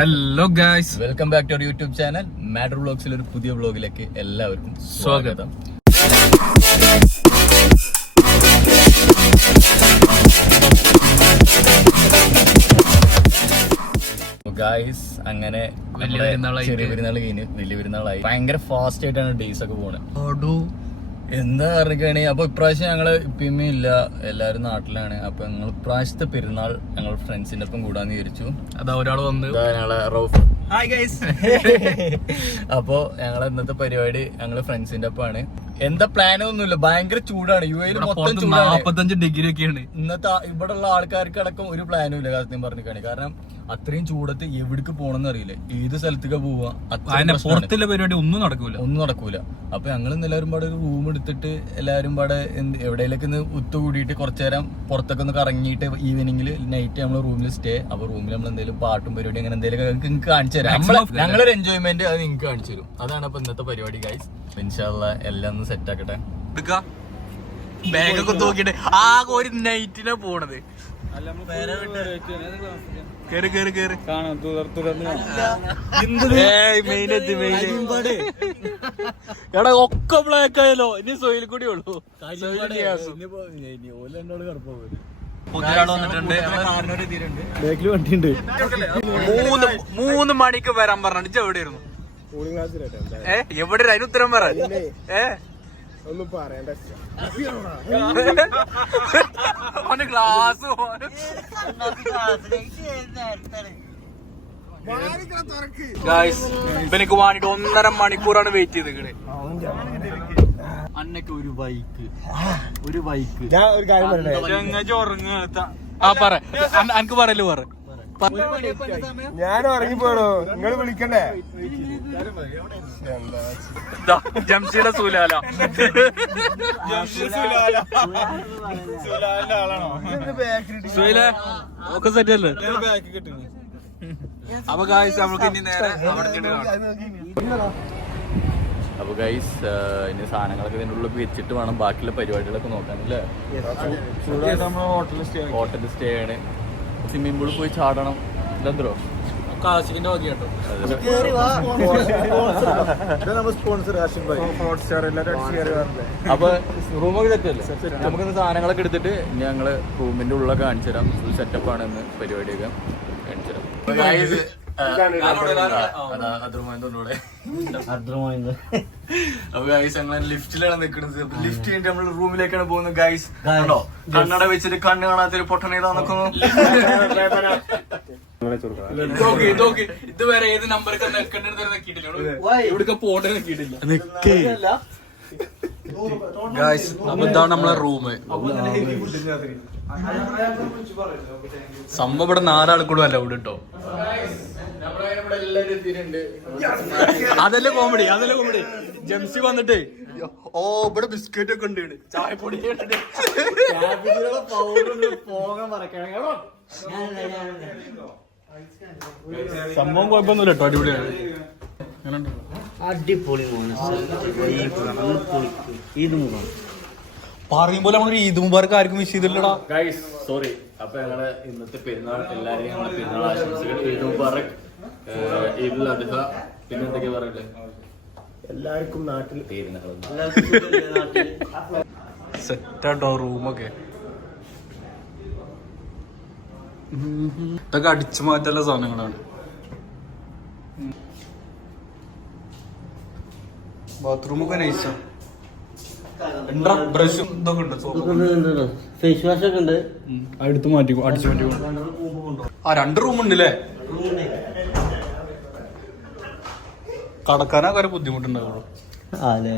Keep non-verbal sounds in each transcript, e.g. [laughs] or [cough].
Hello guys welcome back to our YouTube channel murder ബ്ലോഗ്സിൽ ഒരു പുതിയ വ്ലോഗിലേക്ക് എല്ലാവർക്കും സ്വാഗതം. ഗായ്സ് അങ്ങനെ. ചെറിയ പെരുന്നാൾ കഴിഞ്ഞ് വലിയ പെരുന്നാളായി. ഭയങ്കര ഫാസ്റ്റ് ആയിട്ടാണ് ഡേയ്സ് ഒക്കെ പോണത് എന്താ പറഞ്ഞിട്ടാണ് അപ്പൊ ഇപ്രാവശ്യം ഞങ്ങൾ ഇപ്പിമ്മ ഇല്ല എല്ലാരും നാട്ടിലാണ്. അപ്പൊ ഞങ്ങൾ ഇപ്രാവശ്യത്തെ പെരുന്നാൾ ഞങ്ങൾ ഫ്രണ്ട്സിന്റെ ഒപ്പം കൂടാന്ന് വിചാരിച്ചു. അതാ ഒരാൾ വന്ന്. റൌഫ്. ഹായ് ഗൈസ് അപ്പോ ഞങ്ങളെ ഇന്നത്തെ പരിപാടി ഞങ്ങൾ ഫ്രണ്ട്സിന്റെ ഒപ്പമാണ്. എന്താ പ്ലാൻ ഒന്നുമില്ല. ഭയങ്കര ചൂടാണ്. യു എയിൽ മൊത്തം ചൂടാണ്. ഡിഗ്രി ഒക്കെയാണ് ഇന്നത്തെ ഇവിടെ ഉള്ള ആൾക്കാർക്ക് അടക്കം ഒരു പ്ലാനും ഇല്ല കാര്യം പറഞ്ഞിരിക്കുകയാണ് കാരണം അത്രയും ചൂടത്ത് എവിടേക്ക് പോകണമെന്ന് അറിയില്ല. ഏത് സ്ഥലത്തേക്ക് പോവാ. പുറത്തുള്ള പരിപാടി ഒന്നും നടക്കൂല. ഒന്നും നടക്കൂല. അപ്പൊ ഞങ്ങൾ ഇന്ന് എല്ലാവരും പാടെ ഒരു റൂം എടുത്തിട്ട് എല്ലാവരും പാടെ എന്ത് എവിടെയെങ്കിലും ഒന്ന് ഒത്തുകൂടിയിട്ട് കുറച്ചു നേരം പുറത്തൊക്കെ ഒന്ന് കറങ്ങിയിട്ട് ഈവനിങ്ങിൽ നൈറ്റ് നമ്മൾ റൂമിൽ സ്റ്റേ അപ്പൊ റൂമിൽ നമ്മൾ എന്തെങ്കിലും പാട്ടും പരിപാടി അങ്ങനെ എന്തെങ്കിലും നിങ്ങൾക്ക് കാണിച്ചു തരാം. നമ്മളെ ഞങ്ങളൊരു എൻജോയ്മെന്റ് അത് നിങ്ങൾക്ക് കാണിച്ചു തരും. അതാണ് അപ്പൊ ഇന്നത്തെ പരിപാടി ഗൈസ് ഇൻഷാല്ല എല്ലാം ഒന്ന് സെറ്റ് ആക്കട്ടെ. ബാഗൊക്കെ തോക്കിട്ട് ആകെ ഒരു നൈറ്റിനാ പോണത്. കേറ് കേറ് കേറ്. ഏയ് main എത്തി, main. എടാ ഒക്കെ ബ്ലാക്ക് ആയല്ലോ. ഇനി സോയിൽ കൂടി ഉള്ളൂ. ബാക്കിൽ വണ്ടിയുണ്ട്. മൂന്ന് മൂന്ന് മണിക്ക് വരാൻ പറഞ്ഞു എവിടെയായിരുന്നു? ഏ എവിടെ അതിന് ഉത്തരം പറ. ഏ? ഒന്നും പറയണ്ട ഓന് ഗ്ലാസ് ഗായ്സ് ഇവനക്ക് വേണ്ടിട്ട് ഒന്നര മണിക്കൂറാണ് വെയിറ്റ് ചെയ്ത് അന്നൊക്കെ ഒരു ബൈക്ക് ഒരു ബൈക്ക് ഞാൻ ഒരു കാര്യം പറയട്ടെ? ആ പറ. അനക്ക് പറയൽ പറ. ഞാൻ ഉറങ്ങിപ്പോടോ നിങ്ങൾ വിളിക്കണ്ടേ? ജംഷിയുടെ സുലാല. സുലാല. ഒക്കെ സെറ്റ് അല്ലേ? അപ്പൊ ഗായ്സ് നമുക്ക് ഇനി നേരെ അപ്പൊ ഗൈസ് ഇനി സാധനങ്ങളൊക്കെ ഇതിന്റെ ഉള്ളിൽ വെച്ചിട്ട് വേണം ബാക്കിയുള്ള പരിപാടികളൊക്കെ നോക്കാൻ അല്ലേ? ഹോട്ടലിൽ സ്റ്റേ ആണ്. സ്വിമ്മിംഗ് പൂളിൽ പോയി ചാടണം. ഇതെന്തോ കാശിന്റെ മതി കേട്ടോ അപ്പൊ റൂമൊക്കെ സെറ്റല്ലേ നമുക്ക് സാധനങ്ങളൊക്കെ എടുത്തിട്ട് ഞങ്ങൾ റൂമിന്റെ ഉള്ള കാണിച്ചു തരാം ഫുൾ സെറ്റപ്പ് ആണ് ഇന്ന് പരിപാടിയൊക്കെ കാണിച്ചു തരാം അപ്പൊ ഗൈസ് ഞങ്ങൾ ലിഫ്റ്റിലാണ് നിൽക്കുന്നത്. ലിഫ്റ്റ് കഴിഞ്ഞിട്ട് നമ്മൾ റൂമിലേക്കാണ് പോകുന്നത് ഗൈസ് കണ്ടോ കണ്ണട വെച്ചിട്ട് കണ്ണ് കാണാത്തൊരു പൊട്ടണേതാ [laughs] [laughs] ഇതുവരെ ഏത് ഇവിടേക്ക് ഗായ്സ് അപ്പൊ ഇതാണ് നമ്മളെ റൂം സംഭവം ഇവിടെ നാലാൾ കൂടെ അല്ല ഇവിടെ കേട്ടോ അതല്ലേ കോമഡി അതല്ലേ കോമഡി ജംസി വന്നിട്ട് ഓ ഇവിടെ ബിസ്ക്കറ്റ് ഒക്കെ ഉണ്ട്. ചായപ്പൊടി പോകാൻ ഉണ്ട്. സംഭവം കുഴപ്പമൊന്നുമില്ല കേട്ടോ അടിപൊളിയാണ്. അടിപൊളി പറയും പോലെ നമ്മളൊരു ഈദ് മുബാർക്ക് ആർക്കും വിഷ് ചെയ്തില്ലടാ. ഗൈസ് സോറി അപ്പൊ ഞങ്ങൾ ഇന്നത്തെ പെരുന്നാൾ എല്ലാരെയും ഞങ്ങളുടെ പെരുന്നാൾ ആശംസകൾ. ഈദ് മുബാറക്. ഈദുൽ അദ്ഹ. പിന്നെ എന്തൊക്കെയാ പറയല്ലേ എല്ലാവർക്കും നാട്ടിൽ പെരുന്നാൾ സെറ്റാട്ടോ റൂമൊക്കെ. ഇതൊക്കെ അടിച്ചു മാറ്റാനുള്ള സാധനങ്ങളാണ്. ബാത്റൂമൊക്കെ നൈസാ എന്താ ബ്രഷും ഇതൊക്കെ ഉണ്ട് ഫേസ് വാഷ് ഒക്കെ ഉണ്ട്. അടുത്ത് മാറ്റി അടിച്ചു മാറ്റി ആ രണ്ട് റൂം ഉണ്ട് അല്ലേ കടക്കാനൊക്കെ ബുദ്ധിമുട്ടുണ്ടാവുള്ളൂ. അതെ.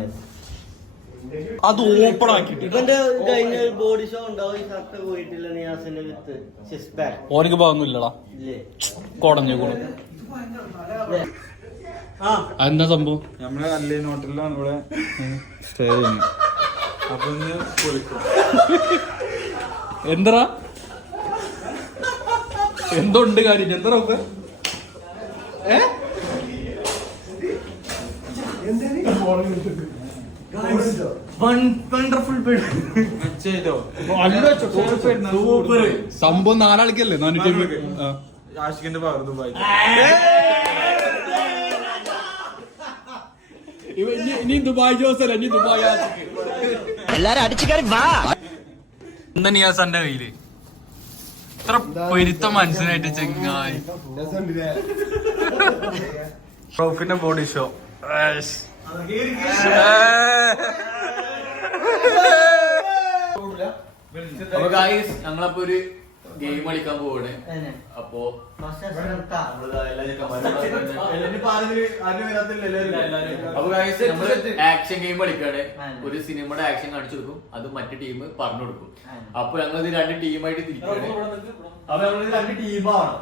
അത് ഓപ്പൺ ആക്കിട്ട് ഇവന്റെ കഴിഞ്ഞ ബോഡി ഷോ ഉണ്ടാവും ഈ ഷർട്ട് പോയിട്ടില്ല നിയാസിന്റെ വിത്ത്. സിക്സ് പാക്ക് ഓനക്ക് ഭാഗമൊന്നും ഇല്ലടാ. കൂടും കുടഞ്ഞു കൂടെ അതെന്താ സംഭവം? നമ്മൾ അല്ലേ ഹോട്ടലിലാണ് ഇവിടെ സ്റ്റേ ചെയ്യുന്നത്. അപ്പൊ എന്തറാ എന്തോ ഉണ്ട് കാര്യം. എന്താ റബ്ബ് ഏ? ബെഡ് സംഭവം നാലാളിക്കല്ലേ? നാനൂറ്റി അമ്പത്. ആഷിഖിന്റെ പവർ ദുബായ് ഇനി എന്താ നിയാസ് എന്റെ കയ്യിൽ. ഇത്ര പൊരുത്ത മനസ്സിനായിട്ട് ചെങ്ങായി. റോക്കിന്റെ ബോഡി ഷോ അപ്പൊ ഗായ്സ് ഞങ്ങളപ്പോ ഒരു ഗെയിം കളിക്കാൻ പോവാണ്. അപ്പൊ അപ്പൊ ഗായ്സ് നമ്മൾ ആക്ഷൻ ഗെയിം കളിക്കാണ്. ഒരു സിനിമയുടെ ആക്ഷൻ കാണിച്ചു കൊടുക്കും. അത് മറ്റു ടീം പറഞ്ഞു കൊടുക്കും. അപ്പൊ ഞങ്ങൾ ഇത് രണ്ട് ടീമായിട്ട് തിരിക്കുകയാണ് അപ്പൊ നമ്മൾ രണ്ട് ടീമാണ്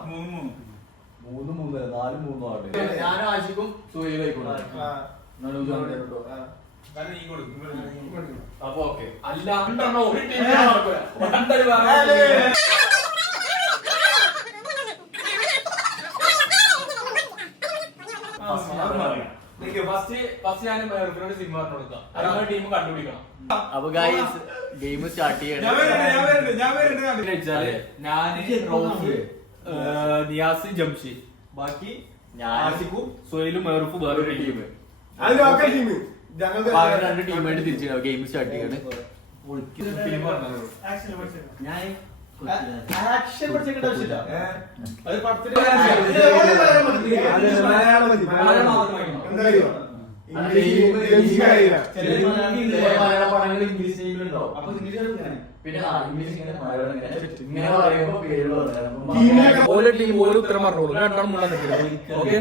മൂന്ന് മൂന്ന്. നാല് മൂന്നും ആണ് ഞാനും ആശിക്കും സുഹൈലായിക്കോട്ടെ അപ്പൊ ഓക്കെ. അല്ല രണ്ടെണ്ണം ഒരു ടീം ഗെയിം സ്റ്റാർട്ട് ചെയ്യണം. ഞാൻ നിയാസ് ജംഷി. ബാക്കി ഞാൻ സുഹൈലും മേർഫും വേറൊരു ടീം അത് ലോക്കൽ ടീം ഞങ്ങളുടെ അപ്പൊ അങ്ങനെ രണ്ട് ടീമായിട്ട് തിരിച്ചു ഗെയിം സ്റ്റാർട്ട് ചെയ്യാണ്. ഞാൻ ആക്ഷൻ പഠിച്ചിട്ട് ആവശ്യമില്ല. അത് പടത്തിന് മലയാളം മതി. മലയാളം? ഇംഗ്ലീഷ് ഇംഗ്ലീഷ് അറിയില്ല. മലയാള പടങ്ങൾ ഇംഗ്ലീഷ് അപ്പൊ ഇംഗ്ലീഷ് പിന്നെ ആ, ഇംഗ്ലീഷ് ഇങ്ങനെ മലയാളം ഇങ്ങനെ ഇങ്ങനെ പറയുമ്പോ പേര് പറഞ്ഞു ഓരോ ടീം ഓരോ ഉത്തരം പറഞ്ഞോളൂ. രണ്ടാണ് മുള്ള നിൽക്കുന്നത് ഓക്കെ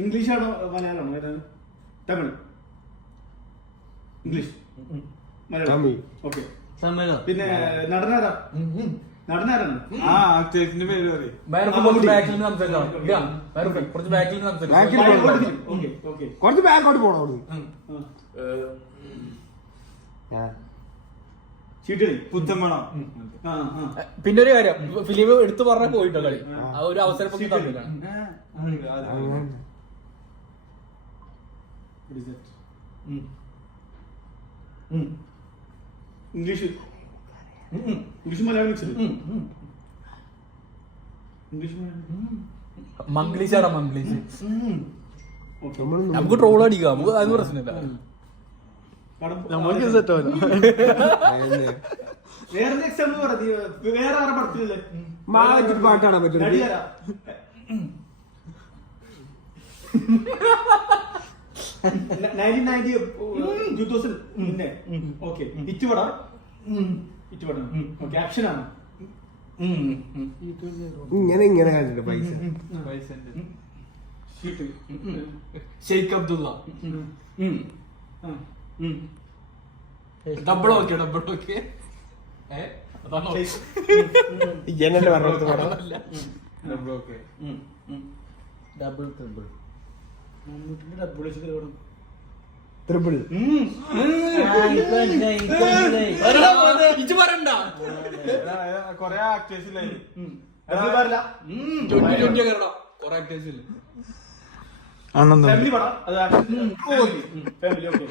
ഇംഗ്ലീഷ് ആണോ ഏതാണ് തമിഴ് ഇംഗ്ലീഷ് മലയാളം. ഓക്കെ സമയം പിന്നെ നടനാരാ നടനാരാണ് ആ ആക്ടേഴ്സിന്റെ പേര് പറയും. മേനോക്ക് കുറച്ച് ബാക്കിൽ നിന്ന് ഇല്ല, കുറച്ച് ബാക്കിൽ നിന്ന് ബാക്കിൽ സംസാരിക്കണം പോകണം. ഓക്കെ ഓക്കെ കുറച്ച് ബാക്കോട്ട് പോണം അവിടുന്ന് ചീട്ടുകളി. പുത്തമ്പണം ആ ആ. പിന്നെ ഒരു കാര്യം ഫിലിം എടുത്തു പറഞ്ഞ പോയിട്ടോ കളി? ആ. ഒരു അവസരം ഇപ്പൊ തന്നില്ല English English Malayalam mix English മംഗ്ലീഷാടാ Manglish okay നമുക്ക് ട്രോൾ അടിക്കാം നമുക്ക് അതൊന്നും പ്രശ്നമില്ല നമ്മൾക്ക് സെറ്റ് ആവില്ല വേറെ എക്സാമ്പിൾ പറ നീ വേറെ ആരെ പടത്തിലല്ലേ മാറ്റിട്ട് പാട്ട് കാണാൻ പറ്റും? Nineteen ninety two thousand okay hit ആണ് ഇങ്ങനെ ഇങ്ങനെ കണ്ടിട്ട് പൈസ sheet Sheikh Abdullah double okay double okay അതാണോ ഇങ്ങനെ പറഞ്ഞത് പടം ഡബിൾ ഓക്കെ ഡബിൾ പറയണ്ട കൊറേ ആക്ടേഴ്സ് ഇല്ലേ കൊറേ ആക്ടേഴ്സ് ഇല്ല ഫാമിലി പടം അത് ഫാമിലി ഓക്കെ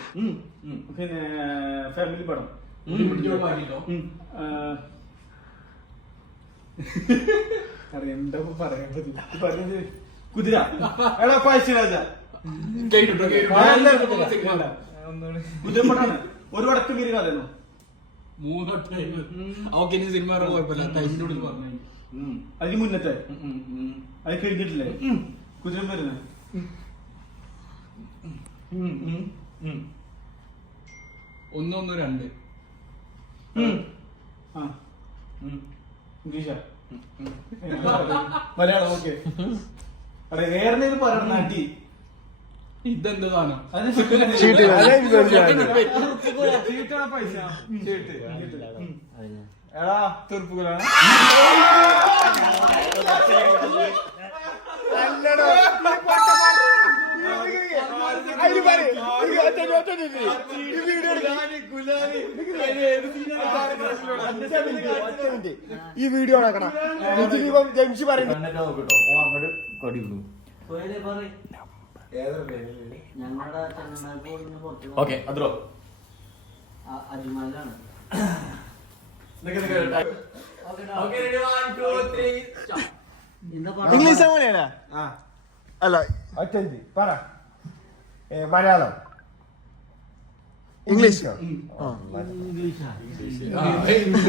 പിന്നെ ഫാമിലി പടം. ഉം. ആ, എന്താ പറയാൻ പറ്റില്ല. കുതിര. എടാ പഴശ്ശിരാജ. ഒരു വടക്ക് വീര് ഇനി സിനിമ കുഴപ്പമില്ല. ടൈമിന്റെ ഉള്ളിൽ പറഞ്ഞു. അതിന് മുന്നത്തെ. അത് കഴിഞ്ഞിട്ടില്ലേ? കുതിര ഒന്ന് ഒന്ന് രണ്ട്. ഇംഗ്ലീഷാ? മലയാളം ഓക്കെ. അതെ വേറെ പറയണം നാട്ടി. ഇതെന്ത് സാധനം. ചീട്ടാണ് പൈസ. ചീട്ട്. എടാ തീർപ്പുകളാണ്. ഈ വീഡിയോ ആക്കണം ജംഷി പറയുന്നു സുഹേലേ ഓക്കെ അതിലോ അ- അജ്മലാണ് ഇന്ന പടം ഇംഗ്ലീഷ് അല്ല ഒറ്റ പറ. മലയാളം. ഇംഗ്ലീഷ്. ഇംഗ്ലീഷാ?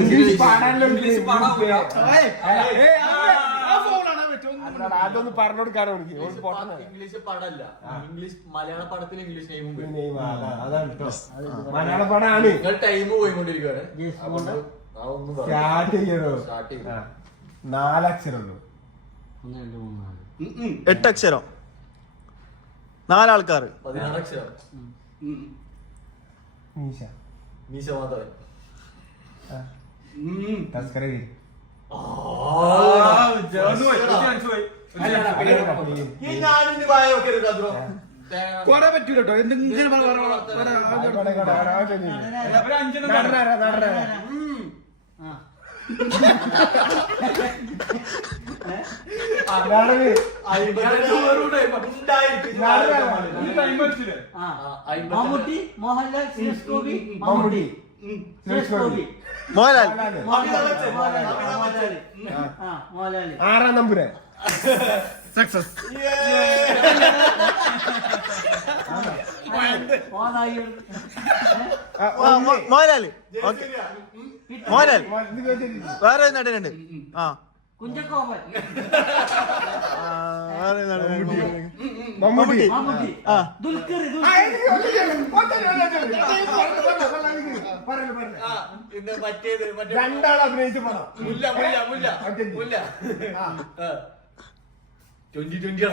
ഇംഗ്ലീഷ്? പാടാനല്ലോ ഇംഗ്ലീഷ് പാടാൻ. അതൊന്ന് പറഞ്ഞു കൊടുക്കാനോ. ഇംഗ്ലീഷ് പടല്ല. ഇംഗ്ലീഷ് മലയാള പടത്തിന് ഇംഗ്ലീഷ് നെയിമും. മലയാള പടാണ്. നിങ്ങൾ ടൈം പോയിക്കൊണ്ടിരിക്കുകയാണ് സ്റ്റാർട്ട് ചെയ്യണോ. നാലക്ഷരം ഉള്ളൂ ഒന്ന് രണ്ട് മൂന്ന് നാല് എട്ടക്ഷരം. നാലാൾക്കാർ പതിനാറക്ഷരം. മീശ. മീശ മാധവൻ. തസ്കര വീര്. കൊറേ പറ്റൂല കേട്ടോ എന്തെങ്കിലും. മമ്മൂട്ടി മോഹൻലാൽ മമ്മൂട്ടി. മോഹൻലാൽ. ആറാം നമ്പുരാൻ സക്സസ് മോഹൻലാൽ. മോഹൻലാൽ? വേറെ നടനുണ്ട്. ആ. കുഞ്ചക്കോപ്പൻ. മമ്മൂട്ടി. ആ. ദുൽഖർ ഇത് മറ്റേത് മറ്റേ രണ്ടാൾ അഭിനയിച്ച പടം മുല്ല മുല്ല മുല്ല മുല്ല. ആ. ട്വന്റി ട്വന്റിയാ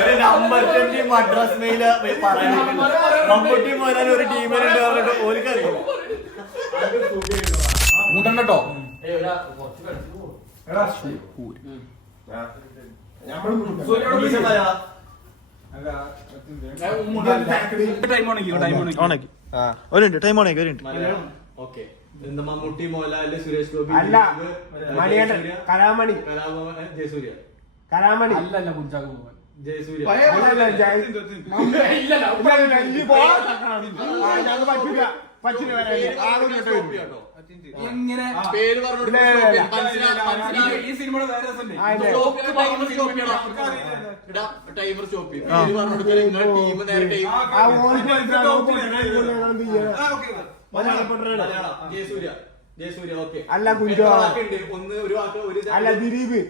ഒരു നമ്പർ ട്വന്റി മദ്രാസ് മെയിൽ പറയാൻ മമ്മൂട്ടി പോരാൻ ഒരു ടീമിനുണ്ട് പറഞ്ഞിട്ട് ഓർക്കറിയാം കൂട്ടണ്ടോ. ഒരു മിനിറ്റ് ടൈം ഓണാക്കി ഒരു മിനിറ്റ് ഓക്കെ. മമ്മൂട്ടി മോഹൻലാൽ സുരേഷ് ഗോപി അല്ല. മണിയേട്ടൻ ജയസൂര്യ, കലാമണി. ജയസൂര്യ. കലാമണി. അല്ലല്ല കുഞ്ചാക്കോ പോവാൻ ജയസൂര്യ. പറ്റില്ല. എങ്ങനെ? പേര് പറഞ്ഞു ഈ സിനിമയുടെ വേറെ. ടൈമർ സ്റ്റോപ്പ് പേര് പറഞ്ഞു നിങ്ങളുടെ ടീം നേരെ ജയസൂര്യ. ജയസൂര്യ ഓക്കെ. അല്ല, കുഞ്ചോ. ഒന്ന് ഒരു വാക്ക് ഒരു അല്ല ദിലീപ്.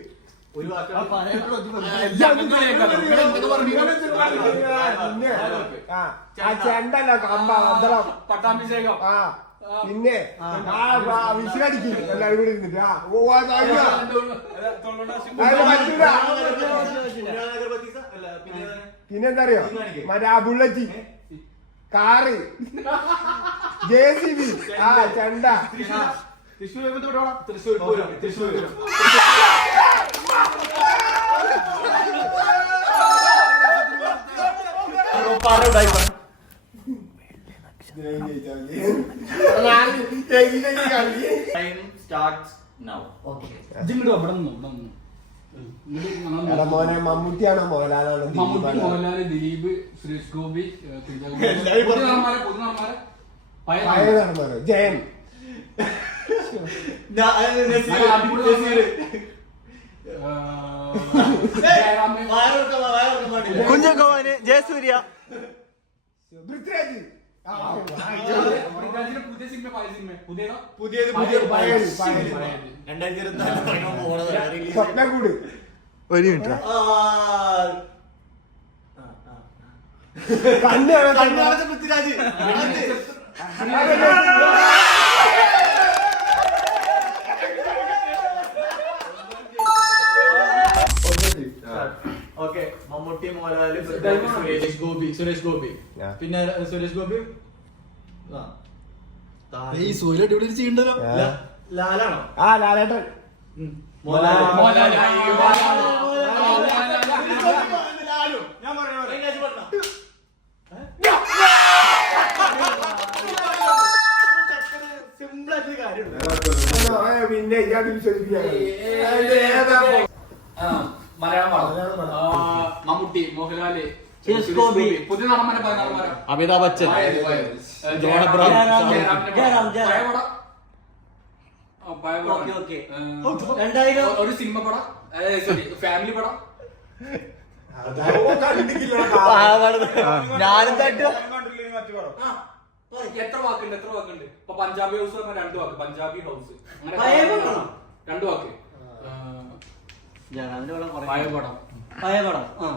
ആ ആ ചെണ്ടല്ല കമ്പ അന്തളം പട്ടാഭിഷേകം ആ പിന്നെ വിസിലടിക്കും എല്ലാവരും കൂടി ഇരുന്നിട്ട് പിന്നെന്താ അറിയോ മറ്റേ ആ bullet car J C B ആ ചെണ്ട തൃശ്ശൂർ തൃശ്ശൂർ തൃശ്ശൂർ മോനെ മമ്മൂട്ടിയാണോ മോഹൻലാലാണോ മമ്മൂട്ടി മോഹൻലാൽ ദിലീപ് സുരേഷ് ഗോപി പഴയ. നടന്മാരോ ജയൻ കുഞ്ചക്കോവന് ജയസൂര്യ. പൃഥ്വിരാജ്. ആ, പൃഥ്വിരാജിന്റെ പുതിയ കണ്ണാണ് മോഹൻലാൽ സുരേഷ് ഗോപി സുരേഷ് ഗോപി പിന്നെ സുരേഷ് ഗോപി? ഈ സൂര്യ അടിപൊളി ചെയ്യണ്ടല്ലോ ലാലാണോ? ആ ലാലേട്ടൻ. അയ്യോ, ഞാൻ പറയാം മലയാളം മമ്മൂട്ടി മോഹൻലാൽ അമിതാഭ് ബച്ചൻ. ഒരു സിനിമ ഫാമിലി ഞാനും എത്ര വാക്കുണ്ട് എത്ര വാക്കുണ്ട്? ഇപ്പൊ പഞ്ചാബി ഹൗസ് രണ്ട് വാക്ക്. പഞ്ചാബി ഹൗസ്. അങ്ങനെ രണ്ട് വാക്ക്. ആ.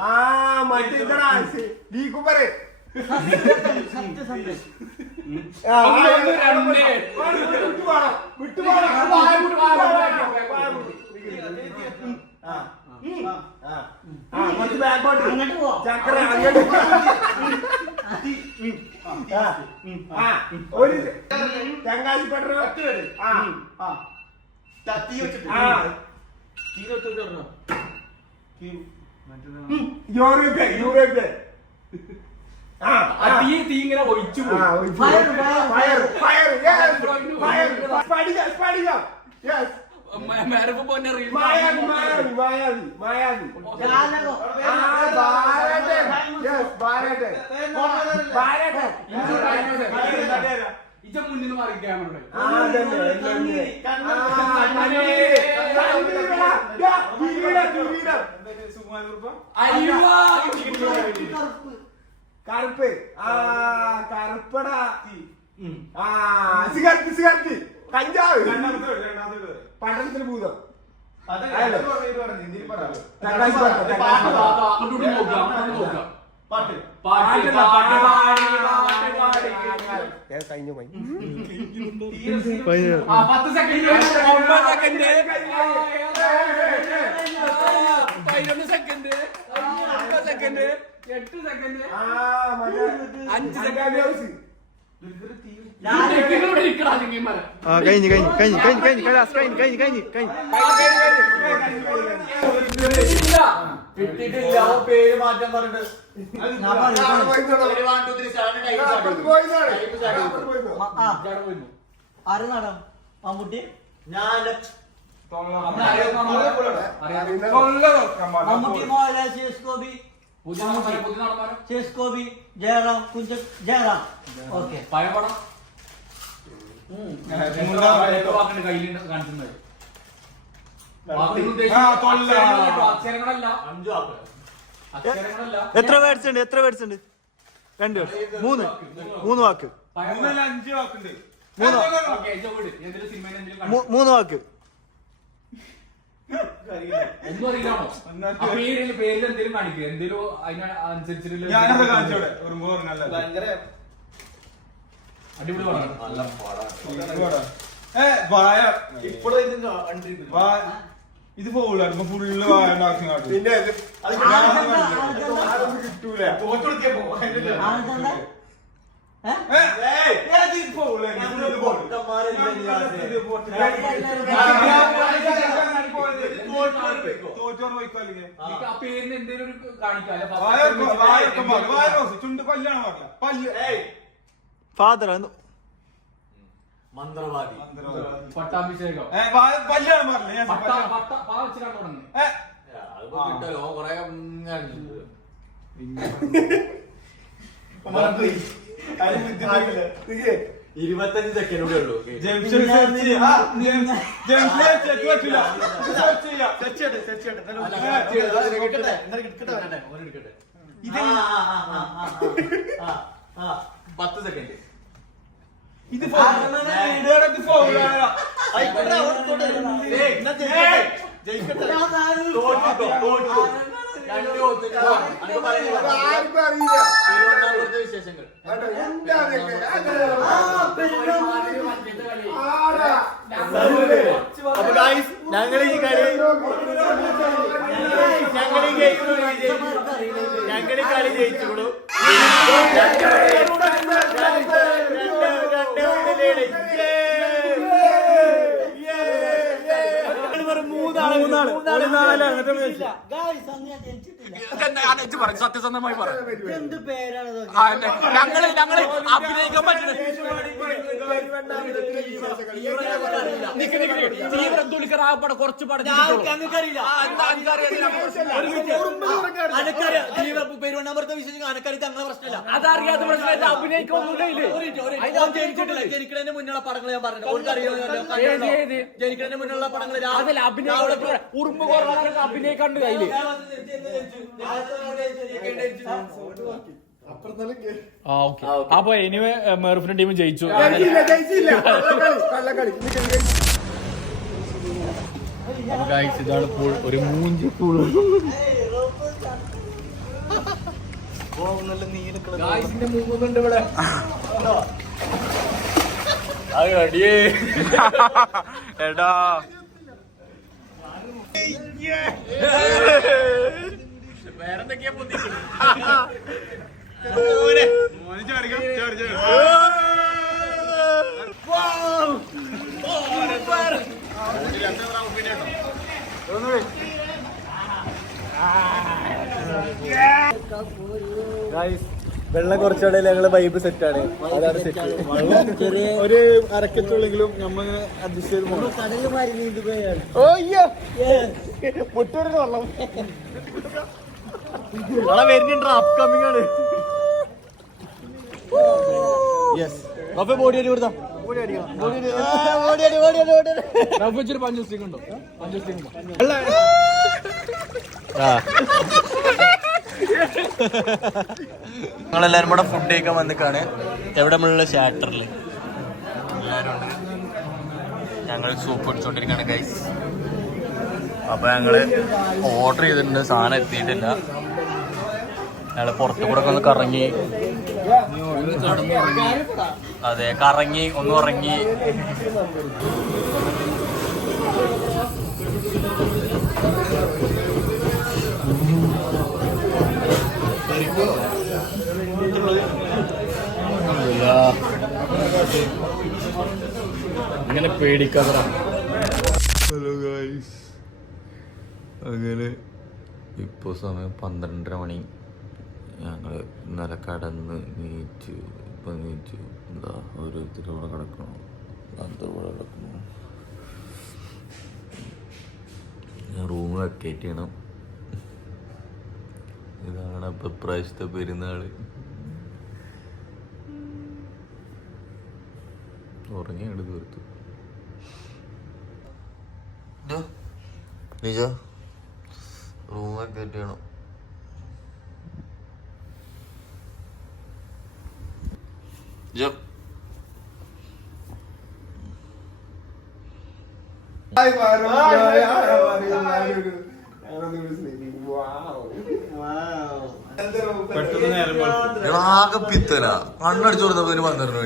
ആ മറ്റേ ഇതാണ് ഡി കുമാരേ ഒരു ചങ്ങാശിപ്പെട്ട തീ വെച്ചിട്ട് തീരെ വെച്ചിട്ടോ യൂറോപ്പ് യൂറോപ്പ് തീ തീ ഇങ്ങനെ ഒഴിച്ചു പോയി. ഫയർ ഫയർ ഫയർ ഫയർ സ്പടിക സ്പടിക യെസ് മാരപ്പ് പോന്നെ റീൽ മായാവി മായാവി മായാവി മായാവി ജാലകോ ആ ഭാരത് യെസ് ഭാരത് ഭാരത് ഇന്ന് ഡൈനോസർ ഇജ മുന്നിൽ ആ തന്നെ കണ്ണീര് കണ്ണീര് കണ്ണീര്. കിരീട കിരീട സുമാനുർപ്പ അയ്യോ കറുപ്പ് ആ കറുപ്പടാ ആ സിഗരറ്റ് സിഗരറ്റ് കഞ്ചാവ് പഠനത്തിന് ഭൂതം പോയി പത്ത് സെക്കൻഡ് ഒമ്പത് സെക്കൻഡ് സെക്കൻഡ് എട്ട് സെക്കൻഡ് അഞ്ച് സെക്കൻഡ് ആ മമ്മൂട്ടി ഞാൻ മമ്മൂട്ടി മോഹൻലാൽ ശേഷ് പുതിയ നടന്മാരെ പുതിയ നടന്മാരെ. ഗോപി ജയറാം കുഞ്ച ജയറാം. ഓക്കെ. പഴയ പടം? എട്ട് വാക്കുണ്ട് കയ്യിൽ കാണിക്കുന്നത് വാക്കുകൾ ഉദ്ദേശിച്ച് ആ, തൊള്ള. അക്ഷരങ്ങൾ കേട്ടോ, അക്ഷരങ്ങളല്ല അഞ്ചു വാക്ക് അക്ഷരങ്ങളല്ല എത്ര വേർഡ്സ് ഉണ്ട് എത്ര വേർഡ്സ് ഉണ്ട്? രണ്ട് words. മൂന്ന്. മൂന്ന് വാക്ക്. പഴയ പടം. മൂന്നല്ല അഞ്ച് വാക്കുണ്ട് മൂന്ന്? ഓക്കേ, ഇജ്ജ് വിട്. ഏതെങ്കിലും സിനിമയിൽ എന്തെങ്കിലും മൂ- മൂന്ന് വാക്ക്. ഒന്നും അറിയില്ലാമോ അപ്പൊ ഈ ഒരു പേരിൽ എന്തെങ്കിലും കാണിക്കുക എന്തെങ്കിലും അതിന് അനുസരിച്ചിട്ടുള്ള ഞാനത് കാണിച്ചോടെ ഒരു നല്ല ഭയങ്കര അടിപൊളി പടം നല്ല പടം ഏഹ് വായ. ഇപ്പോഴും ഇത് കണ്ടിരിക്കുന്നു. വായ ഇത് പോകൂല ഫുള്ള് വായണ്ടാക്കി കാട്ടും പിന്നെ കിട്ടൂല. ഇത് പോകൂല ഫാദർ മന്ത്രവാദി. പട്ടാഭിഷേകം. പല്ലാണ് പറഞ്ഞത് കിട്ടലോ കൊറേ കാണിച്ചു ഇരുപത്തഞ്ച് സെക്കൻഡ് കൂടെ ഉള്ളൂ പത്ത് സെക്കൻഡ് ഇത് ജയിക്കട്ടെ വിശേഷങ്ങൾ ഞങ്ങൾ ഈ കളി ഞങ്ങൾ ഈ ഗെയിം ഞങ്ങൾ ഈ കളി ജയിച്ചുള്ളൂ മൂന്നാൾ. മൂന്നാൾ. ഞാൻ സത്യസന്ധമായി പറ. എന്ത് പേരാണ് ഇതൊക്കെ? ആ, എന്നെ- ഞങ്ങൾ ഞങ്ങൾ അഭിനയിക്കാൻ പറ്റുന്നത്. തീവ്രം തുളിക്കർ പടം കുറച്ച് പടം ഞങ്ങൾക്ക് അനക്കറിയാം. പെരുവണ്ണാമൃത വിശ്വസിക്കാൻ അനക്കറി തങ്ങളെ പ്രശ്നമില്ല. അതറിയാത്ത പ്രശ്നമായിട്ട് അഭിനയിക്കൊന്നുമില്ല ഞാൻ ജനിച്ചിട്ടില്ല മുന്നുള്ള പടങ്ങൾ ഞാൻ പറഞ്ഞു മുന്നുള്ള പടങ്ങൾ ഉറുമ്പ് അഭിനയിക്കാണ്ട് കയ്യിൽ ആ ഓക്കെ. അപ്പൊ എനിവേ മെർഫിന്റെ ടീം ജയിച്ചു. ഗായ്സ് ഇതാണ് പൂൾ ഒരു മൂഞ്ചി പൂൾ വേറെന്തൊക്കെയാ ഇവിടെ. അത് അടിയേ. എടാ. വേറെന്തൊക്കെയാ [laughs] വെള്ളം കുറച്ചുകൂടെ ഞങ്ങൾ വൈബ് സെറ്റ് ആണ്. അതാണ് സെറ്റ് ഒരു അരക്കച്ചുള്ളെങ്കിലും നമ്മൾ അഡ്ജസ്റ്റ് ചെയ്ത് പോകണം കടൽ മാറി നീന്തി പോയാണ്. മുട്ടൂര് വെള്ളം. നാളെ വരുന്നുണ്ട് അപ്കമിങ് ആണ്. യെസ് അപ്പൊ ബോഡി അടി കൊടുത്താ. ബോഡി അടിക്കണം ബോഡി അടി. ബോഡി അടി ബോഡി അടി ബോഡി അടി. വെച്ചൊരു പഞ്ചു സ്റ്റിംഗ് ഉണ്ടോ? പഞ്ചു ഉണ്ടോ? ഞങ്ങളെല്ലാരും കൂടെ ഫുഡ് കഴിക്കാൻ വന്നിക്കാണ് എവിടെ നമ്മളുള്ള ഷാറ്ററിൽ എല്ലാരും ഉണ്ട് ഞങ്ങൾ സൂപ്പ് അടിച്ചോണ്ടിരിക്കാണ് ഗൈസ് അപ്പൊ ഞങ്ങൾ ഓർഡർ ചെയ്തിട്ടുണ്ട് സാധനം എത്തിയിട്ടില്ല. ഞങ്ങൾ പുറത്തു കൂടെ ഒന്ന് കറങ്ങി. അതെ കറങ്ങി ഒന്ന് ഉറങ്ങി. ഇങ്ങനെ ഹലോ ഗൈസ് അങ്ങനെ ഇപ്പോൾ സമയം പന്ത്രണ്ടര മണി. ഞങ്ങൾ ഇന്നലെ കടന്ന് നീച്ചു. ഇപ്പം നീച്ചു. എന്താ ഓരോരുത്തരോടെ കിടക്കണം അതോടെ കിടക്കണം റൂം വെക്കേറ്റ് ചെയ്യണം. ഇപ്പം ഇപ്രാവശ്യത്തെ പെരുന്നാൾ ഉറങ്ങി അങ്ങോട്ട് തീർത്തു. നിജ? റൂം വെക്കേറ്റ് ചെയ്യണം ജോ ആയി മാറും ആയി ആയി മാറും ആകെ പിത്തല. കണ്ണടിച്ചു കൊടുത്തപ്പോ പന്ത്രണ്ട്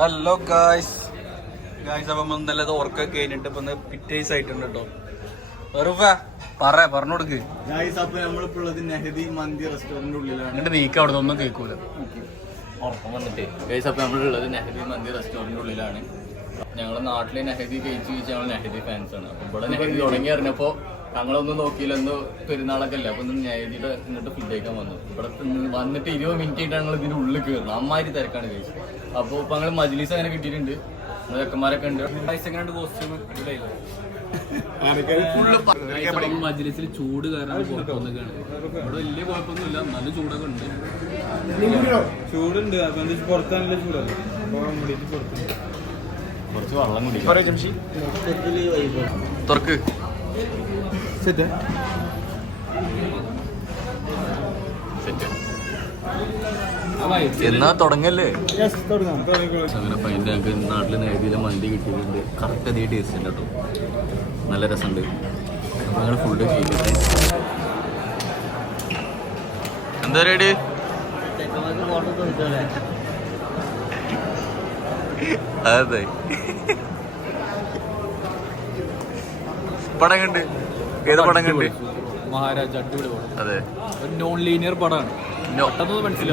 ഹലോ ഗായ്സ്. ഗായ്സ് അപ്പം നല്ലത് ഉറക്കൊക്കെ കഴിഞ്ഞിട്ട് ഇപ്പൊ പിറ്റേസ് ആയിട്ടുണ്ട് കേട്ടോ. വെറുപ്പ പറ പറഞ്ഞു കൊടുക്ക്. ഗൈസ് അപ്പൊ നമ്മളിപ്പോ ഉള്ളത് നെഹദി മന്തി റെസ്റ്റോറന്റ് ഉള്ളിലാണ്. എന്നിട്ട് നീക്ക അവിടെ ഒന്നും കേൾക്കൂല ഉറക്കം വന്നിട്ടേ. ഗൈസ് അപ്പൊ നമ്മളുള്ളത് നെഹദി മന്തി റെസ്റ്റോറന്റ് ഉള്ളിലാണ്. ഞങ്ങളുടെ നാട്ടിലെ നെഹദി കഴിച്ച് കഴിച്ച് ഞങ്ങൾ നെഹദി ഫാൻസ് ആണ്. അപ്പൊ ഇവിടെ നെഹദി തുടങ്ങി അറിഞ്ഞപ്പോ ഞങ്ങളൊന്നും നോക്കിയില്ല എന്ന് പെരുന്നാളൊക്കെ അല്ലേ? അപ്പൊ നെഹദിയുടെ ഇങ്ങോട്ട് ഫുഡ് കഴിക്കാൻ വന്നു. ഇവിടെ വന്നിട്ട് ഇരുപത് മിനിറ്റ് ആയിട്ട് ഞങ്ങൾ ഇതിന്റെ ഉള്ളിൽ കയറുന്നത് അമ്മാതിരി തിരക്കാണ് കഴിച്ച് അപ്പൊ ഇപ്പൊ ഞങ്ങൾ മജ്ലീസ് അങ്ങനെ കിട്ടിയിട്ടുണ്ട്. ചെക്കന്മാരൊക്കെ ഉണ്ട്. മജ്ലിസിൽ ചൂട് കാരണം കുഴപ്പമൊന്നൊക്കെയാണ് ഇവിടെ വലിയ കുഴപ്പമൊന്നുമില്ല. നല്ല ചൂടൊക്കെ ഉണ്ട്. ചൂടുണ്ട്. അപ്പൊ പുറത്താണല്ലോ ചൂടല്ലേ? പുറത്തുണ്ട് കുറച്ച് വെള്ളം. തുറക്ക്. സെറ്റ്. എന്നാ തുടങ്ങല്ലേ? അങ്ങനെ ഫൈന്റെ ഞങ്ങൾക്ക് നാട്ടിൽ നേരിയ മന്തി കിട്ടിയിട്ടുണ്ട്. കറക്റ്റ് അതേ ടേസ്റ്റ് ഉണ്ട് കേട്ടോ. നല്ല രസമുണ്ട് അപ്പോൾ ഞങ്ങൾ ഫുഡ് ചെയ്തിട്ട്. എന്താ റെഡി അതെ പടം കണ്ട്. ഏത് പടം കണ്ട്? മഹാരാജ അടിപൊളി പടം. അതെ. ഒരു നോൺ ലീനിയർ പടമാണ്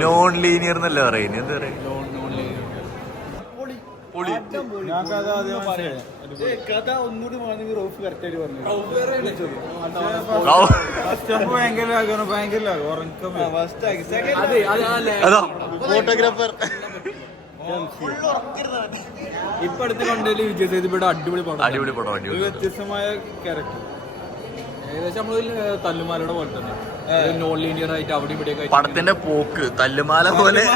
നോൺ ലീനിയർ എന്നല്ല പറയുന്നത്. എന്താ കഥ ഒന്നുകൂടി വേണമെങ്കിൽ റോഫ് കറക്റ്റായിട്ട് പറഞ്ഞു ഫസ്റ്റ് ഹാഫ് ഭയങ്കര ലാഗാണ് ഭയങ്കര ലാഗ്. ഉറക്കം അതെ അത് ആ ലേ- അതോ. ഫോട്ടോഗ്രാഫർ ഇപ്പൊ അടുത്ത് കണ്ടതിൽ വിജയ് സേതുപതിയുടെ അടിപൊളി പടം അടിപൊളി പടം അടിപൊളി. വ്യത്യസ്തമായ ക്യാരക്ടർ ഏകദേശം നമ്മൾ തല്ലുമാലയുടെ പോലെ തന്നെ. നോൺ ലീനിയർ ആയിട്ട് അവിടെ ഇവിടെ പടത്തിന്റെ പോക്ക് തല്ലുമാല പോലെ. [laughs]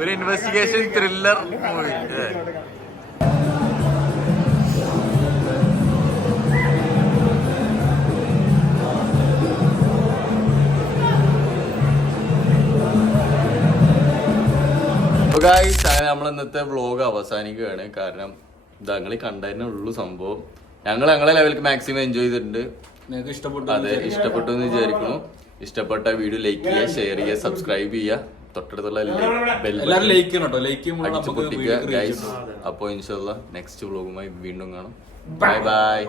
ഒരു ഇൻവെസ്റ്റിഗേഷൻ ത്രില്ലർ മൂവി അങ്ങനെ നമ്മൾ ഇന്നത്തെ വ്ലോഗ് അവസാനിക്കുകയാണ്. കാരണം ഇത് ഞങ്ങൾ കണ്ടതിനെ ഉള്ളു സംഭവം. ഞങ്ങൾ ഞങ്ങളെ ലെവലിൽ മാക്സിമം എൻജോയ് ചെയ്തിട്ടുണ്ട്. നിങ്ങൾക്ക് ഇഷ്ടപ്പെട്ടു അതെ ഇഷ്ടപ്പെട്ടു എന്ന് വിചാരിക്കുന്നു. ഇഷ്ടപ്പെട്ട വീഡിയോ ലൈക്ക് ചെയ്യുക ഷെയർ ചെയ്യുക സബ്സ്ക്രൈബ് ചെയ്യുക. തൊട്ടടുത്തുള്ള ലൈക്ക് ചെയ്യണം കേട്ടോ. ലൈക്ക് ചെയ്യുമ്പോൾ ഗൈസ് അപ്പോൾ ഇൻഷാല്ല നെക്സ്റ്റ് വ്ലോഗുമായി വീണ്ടും കാണാം. Bye bye